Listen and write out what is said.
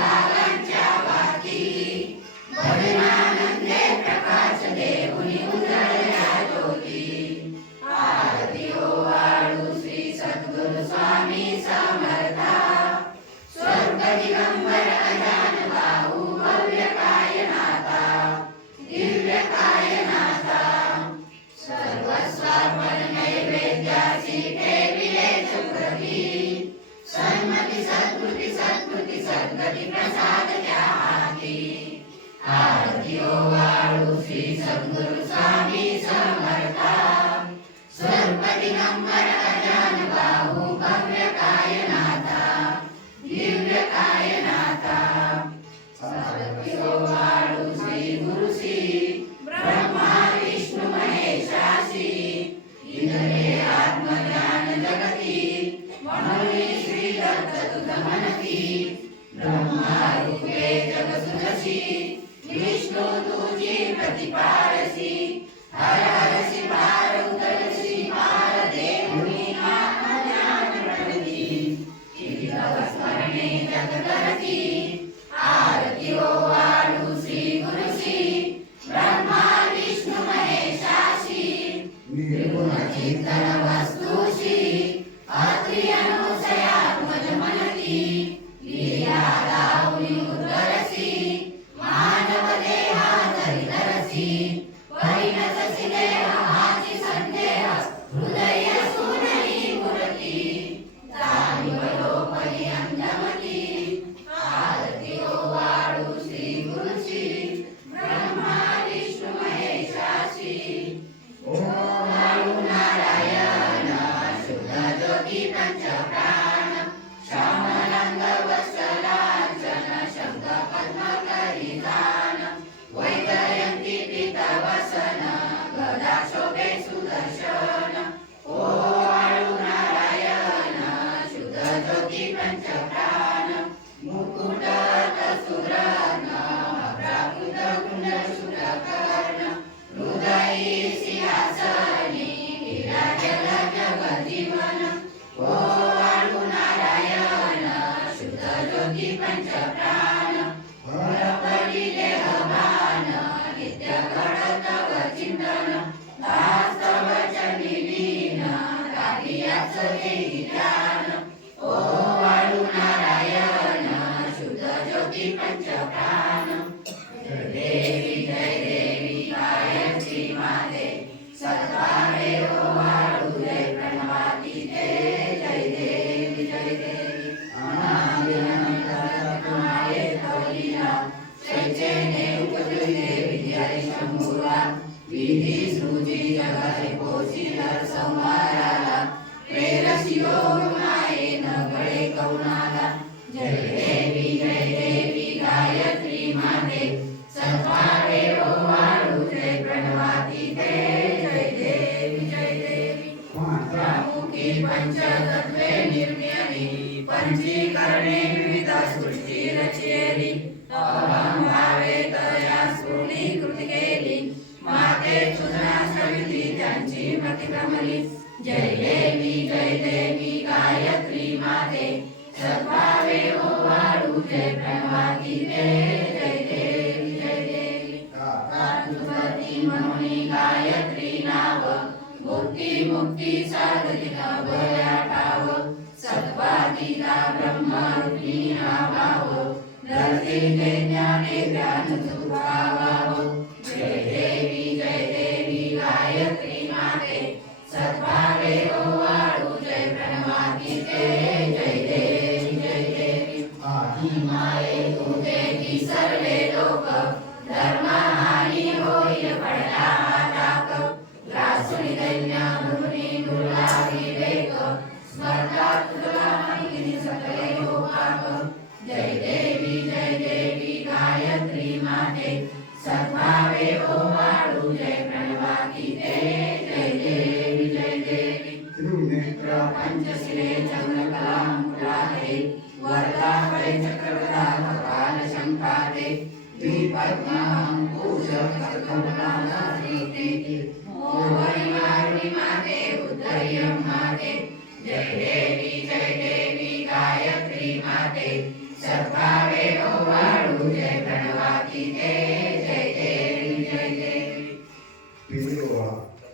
लालांच्या वाती भजनानंदे प्रकाश देऊनी उजळल्या ज्योती आरती ओवाळू श्री सद्गुरु स्वामी समर्था स्वर्ग दिगंबर अजान बाहू भव्य कायनाथा दिव्य कायनाथा सर्वस्वार्पण नैवेद्यासी ठेविले सुप्रती सन्मती सद्गती प्रसाद त्या हाती आरती ओवाळू श्री सद्गुरु स्वामी समर्था स्वर्ग दिगंबर अजान बाहू भव्य कायनाथा दिव्य कायनाथा आरती ओवाळू श्री गुरुसी ब्रह्मा विष्णु महेशासी इंद्रे आत्मज्ञान जगती म्हणून श्री दत्त तुझ म्हणती ब्रह्मा रूपे जग सुरसी विष्णु तुझी प्रतिपारसी हर हरसी पार उतरसी पार देऊनी आत्मज्ञान प्रणती किती तव स्मरणे जग करती आरती ओवाळू श्री गुरुसी ब्रह्मा विष्णु महेशासी निर्गुण चिंतन वस्तुसी अत्रि अनुसयात्मज मनती लीला लावणी उदरसी मानव देहाधरी धरसी परिणतसी देहाची संदेह हृदय सुनली मूर्ती जाणीवलोपरी अंधमती आरती ओवाळू श्री गुरुसी ब्रह्मा विष्णु महेशासी ओवाळू नारायण शुद्ध ज्योती पंचप्राण श्यामरंग वत्सलांचन शंख पद्म करितान वैजयंती पीतवसन गदा शोभे सुदर्शन ओवाळू नारायण शुद्ध ज्योती पंचप्राण मुकुट सुरण प्राकृत कुंडल शुक्रकर्ण हृदयी सिंहासनी विराजल जगजीवन ओवाळू नारायण शुद्ध ज्योती पंचप्राण हरपली देहभान नित्य घडतव चिंतन वास्तव चली लीन कार्याच देई ध्यान ओवाळू नारायण शुद्ध ज्योती पंचप्राण जय देवी गायत्री माते सद्भावे ओवाळू जय प्रणवाती जय देवी अनादि अनंत माये तवलीला सैचेने उपजले विद्यारे शंभूला विधी सृजी जगारे पोषिला संहाराला प्रेरसी योग मायेन गळे कौनाला जय देवी गायत्री माते सद्भावे ओवाळू जय प्रणवाती जय देवी पंचमुखी पंचतत्वे निर्णयनी पंचीकरणे विविध सृष्टी रचेली अहं भावे तया स्फुरणीकृत केली माते तुझा सविती त्यांची मती भ्रमली जय देवी गायत्री माते सद्भावे ओवाळू जय प्रणवाती जय देवी कातुपती म्हणून गायत्री नाव मुक्ती मुक्ती साधनिका भयाटाव सत्वातीला ब्रह्मरूपी नाभाव दर्शे ज्ञाने ज्ञान सुखावाव जय देवी गायत्री माते सद्भावे ओवाळू जय प्रणवाती जय देवी आदी माये तुझे की सर्वे लोक धर्महानी होईल पडला टाक ग्रासुनी दैन्य मुनी दुर्ला विवेक स्मरतात तुला माहिती सकले लोकाक जय देवी गायत्री माते सद्भावे ओवाळू जय प्रणवाती जय देवी त्रिनेत्र पंचशिले चंद्रकला मुकुलाते वरदा फळे चक्रगदा कपाल शंखाते द्विपद्मांकुश कल्पनानास्ति मोहनी मारुनी माते उद्धर्यं माते जय देवी गायत्री माते सद्भावे पिणी ओळा